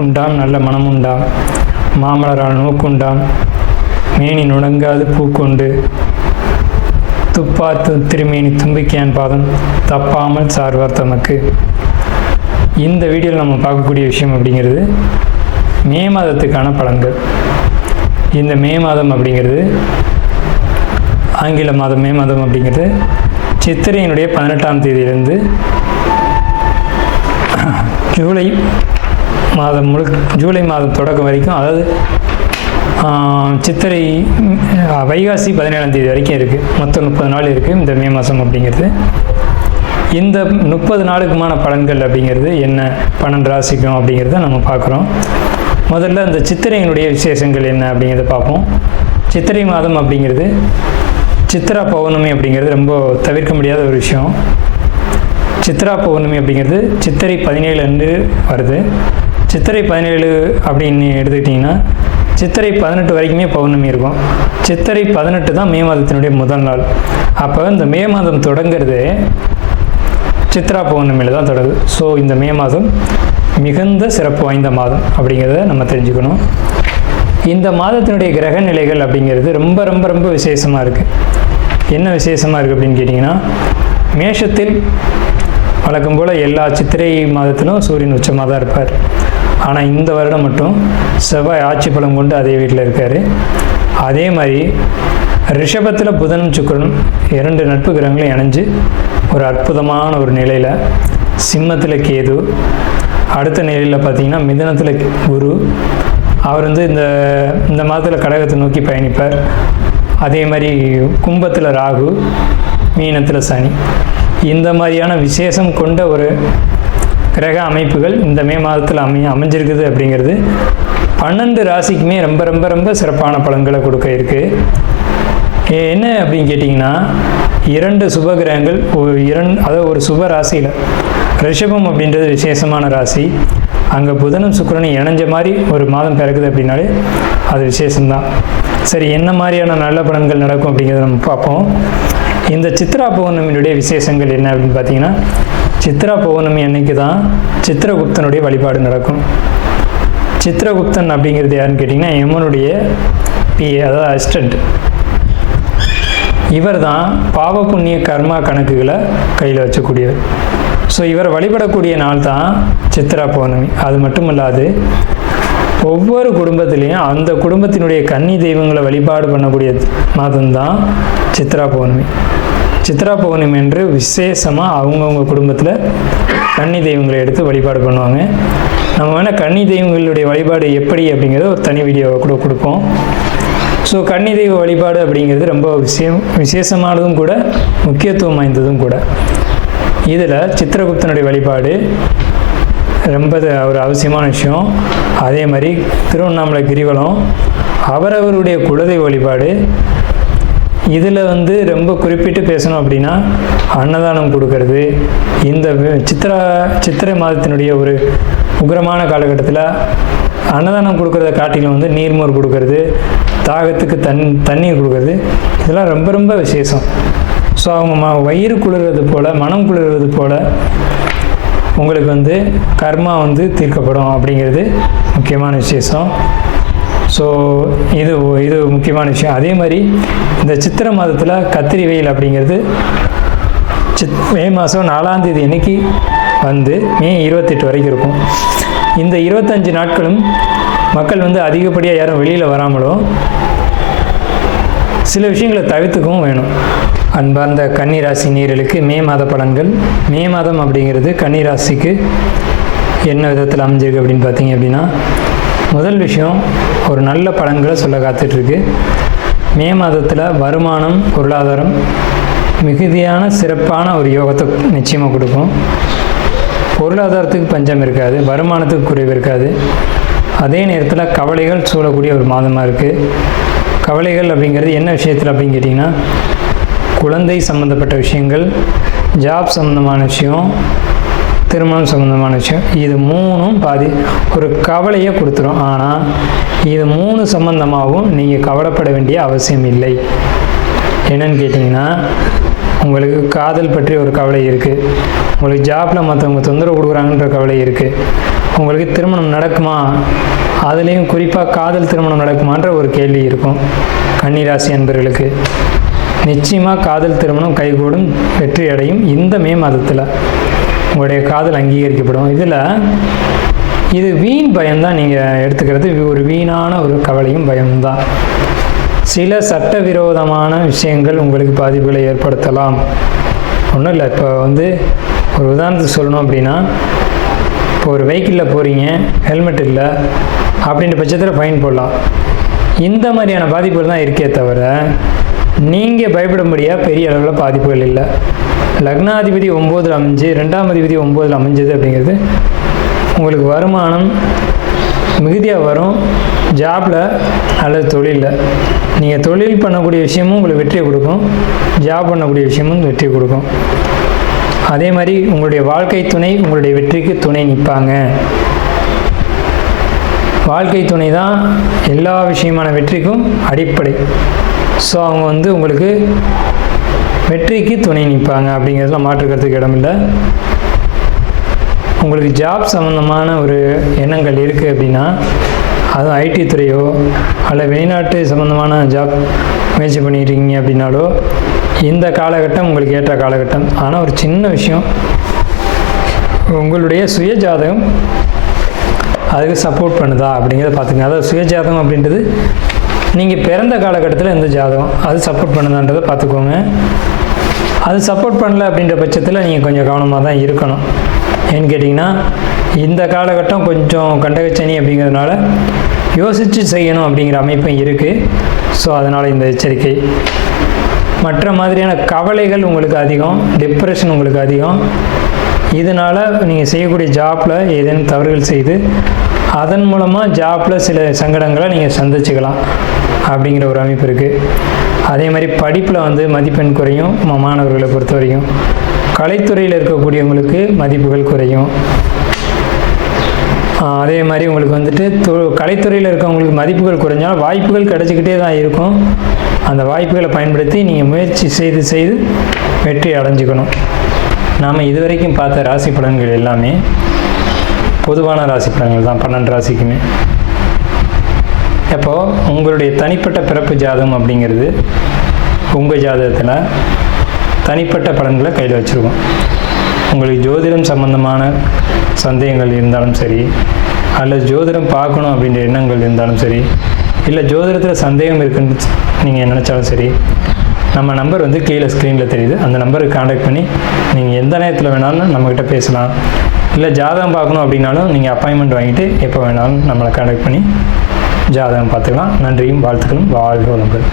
நாக்குண்டாம் நல்ல மனமுண்டாம், மாமலரால் நோக்குண்டாம், மேனி நுடங்காது பூக்கொண்டு, துப்பாத்து திருமேனி தும்பிக்கையான் பாதம் தப்பாமல் சார்வார் தமக்கு. இந்த வீடியோவில் நம்ம பார்க்கக்கூடிய விஷயம் அப்படிங்கிறது மே மாதத்துக்கான பலன்கள். இந்த மே மாதம் அப்படிங்கிறது ஆங்கில மாதம். மே மாதம் அப்படிங்கிறது சித்திரையினுடைய 18ஆம் தேதியிலிருந்து ஜூலை மாதம் தொடக்கம் வரைக்கும், அதாவது சித்திரை வைகாசி 17ஆம் தேதி வரைக்கும் இருக்குது. மொத்தம் 30 நாள் இருக்குது இந்த மே மாதம் அப்படிங்கிறது. இந்த 30 நாளுக்குமான பலன்கள் அப்படிங்கிறது என்ன, 12 ராசிக்கும் அப்படிங்கிறத நம்ம பார்க்குறோம். முதல்ல இந்த சித்திரையினுடைய விசேஷங்கள் என்ன அப்படிங்கிறத பார்ப்போம். சித்திரை மாதம் அப்படிங்கிறது சித்ரா பௌர்ணமி அப்படிங்கிறது ரொம்ப தவிர்க்க முடியாத ஒரு விஷயம். சித்ரா பௌர்ணமி அப்படிங்கிறது சித்திரை 17 அன்று வருது. சித்திரை 17 அப்படின்னு எடுத்துக்கிட்டிங்கன்னா சித்திரை 18 வரைக்குமே பௌர்ணமி இருக்கும். சித்திரை 18 தான் மே மாதத்தினுடைய முதல் நாள். அப்போ இந்த மே மாதம் தொடங்கிறது சித்ரா பௌர்ணமியில் தான் தொடங்குது. ஸோ இந்த மே மாதம் மிகுந்த சிறப்பு வாய்ந்த மாதம் அப்படிங்கிறத நம்ம தெரிஞ்சுக்கணும். இந்த மாதத்தினுடைய கிரக நிலைகள் அப்படிங்கிறது ரொம்ப ரொம்ப ரொம்ப விசேஷமாக இருக்குது. என்ன விசேஷமாக இருக்குது அப்படின்னு கேட்டிங்கன்னா, மேஷத்தில் வழக்கம் போல் எல்லா சித்திரை மாதத்திலும் சூரியன் உச்சமாக தான் இருப்பார். ஆனால் இந்த வருடம் மட்டும் செவ்வாய் ஆட்சி பலம் கொண்டு அதே வீட்டில் இருக்கார். அதே மாதிரி ரிஷபத்தில் புதனும் சுக்கிரனும் 2 நட்பு கிரகங்களும் இணைஞ்சு ஒரு அற்புதமான ஒரு நிலையில், சிம்மத்தில் கேது, அடுத்த நிலையில் பார்த்திங்கன்னா மிதுனத்தில் குரு, அவர் இந்த மாதத்தில் கடகத்தை நோக்கி பயணிப்பார். அதே மாதிரி கும்பத்தில் ராகு, மீனத்தில் சனி. இந்த மாதிரியான விசேஷம் கொண்ட ஒரு கிரக அமைப்புகள் இந்த மே மாதத்தில் அமைஞ்சிருக்குது அப்படிங்கிறது 12 ராசிக்குமே ரொம்ப ரொம்ப ரொம்ப சிறப்பான பலன்களை கொடுக்க இருக்குது. என்ன அப்படின்னு கேட்டிங்கன்னா, 2 சுப கிரகங்கள் அதாவது ஒரு சுப ராசியில், ரிஷபம் அப்படின்றது விசேஷமான ராசி, அங்கே புதனும் சுக்கிரனும் இணைஞ்ச மாதிரி ஒரு மாதம் பிறக்குது அப்படின்னாலே அது விசேஷம்தான். சரி, என்ன மாதிரியான நல்ல பலன்கள் நடக்கும் அப்படிங்கிறத நம்ம பார்ப்போம். இந்த சித்ரா பௌர்ணமியினுடைய விசேஷங்கள் என்ன அப்படின்னு பார்த்தீங்கன்னா, சித்ரா பௌர்ணமி அன்னைக்கு தான் சித்திரகுப்தனுடைய வழிபாடு நடக்கும். சித்திரகுப்தன் அப்படிங்கிறது யாருன்னு கேட்டிங்கன்னா, யமனுடைய பிஏ, அதாவது அசிஸ்டண்ட். இவர் தான் பாவ புண்ணிய கர்மா கணக்குகளை கையில் வச்சக்கூடியவர். ஸோ இவரை வழிபடக்கூடிய நாள் தான் சித்ரா பௌர்ணமி. அது மட்டும் இல்லாது ஒவ்வொரு குடும்பத்திலையும் அந்த குடும்பத்தினுடைய கன்னி தெய்வங்களை வழிபாடு பண்ணக்கூடிய மாதம்தான் சித்ரா பௌர்ணமி. சித்ரா பௌர்ணமி என்று விசேஷமாக அவங்கவுங்க குடும்பத்தில் கன்னி தெய்வங்களை எடுத்து வழிபாடு பண்ணுவாங்க. நம்ம வேணால் கன்னி தெய்வங்களுடைய வழிபாடு எப்படி அப்படிங்கிறது ஒரு தனி வீடியோவை கூட கொடுப்போம். ஸோ கன்னி தெய்வ வழிபாடு அப்படிங்கிறது ரொம்ப விசேஷமானதும் கூட, முக்கியத்துவம் வாய்ந்ததும் கூட. இதில் சித்திரகுப்தனுடைய வழிபாடு ரொம்ப ஒரு அவசியமான விஷயம். அதே மாதிரி திருவண்ணாமலை கிரிவலம், அவரவருடைய குலதெய்வ வழிபாடு. இதில் ரொம்ப குறிப்பிட்டு பேசணும் அப்படின்னா அன்னதானம் கொடுக்கறது. இந்த சித்திரை மாதத்தினுடைய ஒரு உக்கிரமான காலகட்டத்தில் அன்னதானம் கொடுக்கறத காட்டிலும் நீர்மோர் கொடுக்கறது, தாகத்துக்கு தண்ணீர் கொடுக்கறது, இதெல்லாம் ரொம்ப ரொம்ப விசேஷம். ஸோ அவங்க வயிறு குளிர்றது போல், மனம் குளிர்றது போல் உங்களுக்கு கர்மா தீர்க்கப்படும் அப்படிங்கிறது முக்கியமான விசேஷம். ஸோ இது முக்கியமான விஷயம். அதே மாதிரி இந்த சித்திரை மாதத்தில் கத்திரி வெயில் அப்படிங்கிறது மே மாதம் 4ஆம் தேதி அன்னைக்கு மே 28 வரைக்கும் இருக்கும். இந்த 25 நாட்களும் மக்கள் அதிகப்படியாக யாரும் வெளியில் வராமலும் சில விஷயங்களை தவிர்த்துக்கவும் வேணும். அன்பார்ந்த கன்னிராசி நேயர்களுக்கு மே மாத பலன்கள். மே மாதம் அப்படிங்கிறது கன்னிராசிக்கு என்ன விதத்தில் அமைஞ்சிருக்கு அப்படின்னு பார்த்தீங்க அப்படின்னா, முதல் விஷயம் ஒரு நல்ல பலன்களை சொல்ல காத்துட்ருக்கு. மே மாதத்தில் வருமானம், பொருளாதாரம் மிகுதியான சிறப்பான ஒரு யோகத்தை நிச்சயமாக கொடுக்கும். பொருளாதாரத்துக்கு பஞ்சம் இருக்காது, வருமானத்துக்கு குறைவு இருக்காது. அதே நேரத்தில் கவலைகள் சூழக்கூடிய ஒரு மாதமாக இருக்குது. கவலைகள் அப்படிங்கிறது என்ன விஷயத்தில் அப்படின்னு கேட்டிங்கன்னா, குழந்தை சம்மந்தப்பட்ட விஷயங்கள், ஜாப் சம்மந்தமான விஷயம், திருமணம் சம்மந்தமான விஷயம். இது 3ம் பாதி ஒரு கவலையை கொடுத்துரும். ஆனால் இது 3 சம்மந்தமாகவும் நீங்கள் கவலைப்பட வேண்டிய அவசியம் இல்லை. என்னன்னு கேட்டிங்கன்னா, உங்களுக்கு காதல் பற்றி ஒரு கவலை இருக்குது, உங்களுக்கு ஜாப்பில் மற்றவங்க தொந்தரவு கொடுக்குறாங்கன்ற கவலை இருக்குது, உங்களுக்கு திருமணம் நடக்குமா, அதுலேயும் குறிப்பாக காதல் திருமணம் நடக்குமான்ற ஒரு கேள்வி இருக்கும். கன்னிராசி அன்பர்களுக்கு நிச்சயமாக காதல் திருமணம் கைகூடும், வெற்றி அடையும். இந்த மே மாதத்தில் உங்களுடைய காதல் அங்கீகரிக்கப்படும். இது வீண் பயம்தான், நீங்கள் எடுத்துக்கிறது ஒரு வீணான ஒரு கவலையும் பயம்தான். சில சட்டவிரோதமான விஷயங்கள் உங்களுக்கு பாதிப்புகளை ஏற்படுத்தலாம். ஒன்றும் இல்லை, இப்போ ஒரு உதாரணத்துக்கு சொல்லணும் அப்படின்னா, இப்போ ஒரு வெஹிக்கிளில் போகிறீங்க, ஹெல்மெட் இல்லை அப்படின்ற பட்சத்தில் ஃபைன் போடலாம். இந்த மாதிரியான பாதிப்புகள் தான் இருக்கே தவிர நீங்கள் பயப்படும்படியாக பெரிய அளவில் பாதிப்புகள் இல்லை. லக்னாதிபதி 9 அமைஞ்சு 2ஆம் அதிபதி 9 அமைஞ்சது அப்படிங்கிறது உங்களுக்கு வருமானம் மிகுதியாக வரும். ஜாப்பில் அல்லது தொழிலில் நீங்கள் தொழில் பண்ணக்கூடிய விஷயமும் உங்களுக்கு வெற்றியை கொடுக்கும், ஜாப் பண்ணக்கூடிய விஷயமும் வெற்றியை கொடுக்கும். அதே மாதிரி உங்களுடைய வாழ்க்கை துணை உங்களுடைய வெற்றிக்கு துணை நிற்பாங்க. வாழ்க்கை துணை தான் எல்லா விஷயமான வெற்றிக்கும் அடிப்படை. ஸோ அவங்க உங்களுக்கு வெற்றிக்கு துணை நிற்பாங்க அப்படிங்கிறதுலாம் மாற்றுக்கிறதுக்கு இடமில்லை. உங்களுக்கு ஜாப் சம்மந்தமான ஒரு எண்ணங்கள் இருக்குது அப்படின்னா, அதுவும் ஐடி துறையோ அல்ல வெளிநாட்டு சம்மந்தமான ஜாப் முயற்சி பண்ணிக்கிறீங்க அப்படின்னாலோ இந்த காலகட்டம் உங்களுக்கு ஏற்ற காலகட்டம். ஆனால் ஒரு சின்ன விஷயம், உங்களுடைய சுய ஜாதகம் அதுக்கு சப்போர்ட் பண்ணுதா அப்படிங்கிறத பார்த்துங்க. அதாவது சுய ஜாதகம் அப்படின்றது நீங்கள் பிறந்த காலகட்டத்தில் எந்த ஜாதகம் அது சப்போர்ட் பண்ணுதான்றதை பார்த்துக்கோங்க. அது சப்போர்ட் பண்ணல அப்படின்ற பட்சத்தில் நீங்கள் கொஞ்சம் கவனமாக தான் இருக்கணும். ஏன்னு கேட்டிங்கன்னா, இந்த காலகட்டம் கொஞ்சம் கண்டகச்சனி அப்படிங்கிறதுனால யோசித்து செய்யணும் அப்படிங்கிற அமைப்பும் இருக்குது. ஸோ அதனால் இந்த எச்சரிக்கை. மற்ற மாதிரியான கவலைகள் உங்களுக்கு அதிகம், டிப்ரெஷன் உங்களுக்கு அதிகம். இதனால் நீங்கள் செய்யக்கூடிய ஜாப்பில் ஏதேனும் தவறுகள் செய்து அதன் மூலமாக ஜாப்பில் சில சங்கடங்களை நீங்கள் சந்திச்சுக்கலாம் அப்படிங்கிற ஒரு அமைப்பு இருக்குது. அதே மாதிரி படிப்பில் மதிப்பெண் குறையும். மாணவர்களை பொறுத்த வரைக்கும் கலைத்துறையில் இருக்கக்கூடியவங்களுக்கு மதிப்புகள் குறையும். அதே மாதிரி உங்களுக்கு கலைத்துறையில் இருக்கவங்களுக்கு மதிப்புகள் குறைஞ்சாலும் வாய்ப்புகள் கிடைச்சிக்கிட்டே தான் இருக்கும். அந்த வாய்ப்புகளை பயன்படுத்தி நீங்கள் முயற்சி செய்து வெற்றி அடைஞ்சிக்கணும். நாம் இதுவரைக்கும் பார்த்த ராசி பலன்கள் எல்லாமே பொதுவான ராசி பலன்கள் தான், 12 ராசிக்குமே. இப்போது உங்களுடைய தனிப்பட்ட பிறப்பு ஜாதகம் அப்படிங்கிறது உங்கள் ஜாதகத்தில் தனிப்பட்ட பலன்களை கையில் வச்சுருக்கோம். உங்களுக்கு ஜோதிடம் சம்பந்தமான சந்தேகங்கள் இருந்தாலும் சரி, அல்லது ஜோதிடம் பார்க்கணும் அப்படின்ற எண்ணங்கள் இருந்தாலும் சரி, இல்லை ஜோதிடத்தில் சந்தேகம் இருக்குன்னு நீங்கள் நினச்சாலும் சரி, நம்ம நம்பர் கீழே ஸ்க்ரீனில் தெரியுது. அந்த நம்பருக்கு காண்டாக்ட் பண்ணி நீங்கள் எந்த நேரத்தில் வேணாலும் நம்மக்கிட்ட பேசலாம். இல்லை ஜாதகம் பார்க்கணும் அப்படின்னாலும் நீங்கள் அப்பாயின்மெண்ட் வாங்கிட்டு எப்போ வேணாலும் நம்மளை காண்டாக்ட் பண்ணி ஜாதகம் பார்த்துக்கலாம். நன்றியும் வாழ்த்துக்களும். வாழ்க வளமுடன்.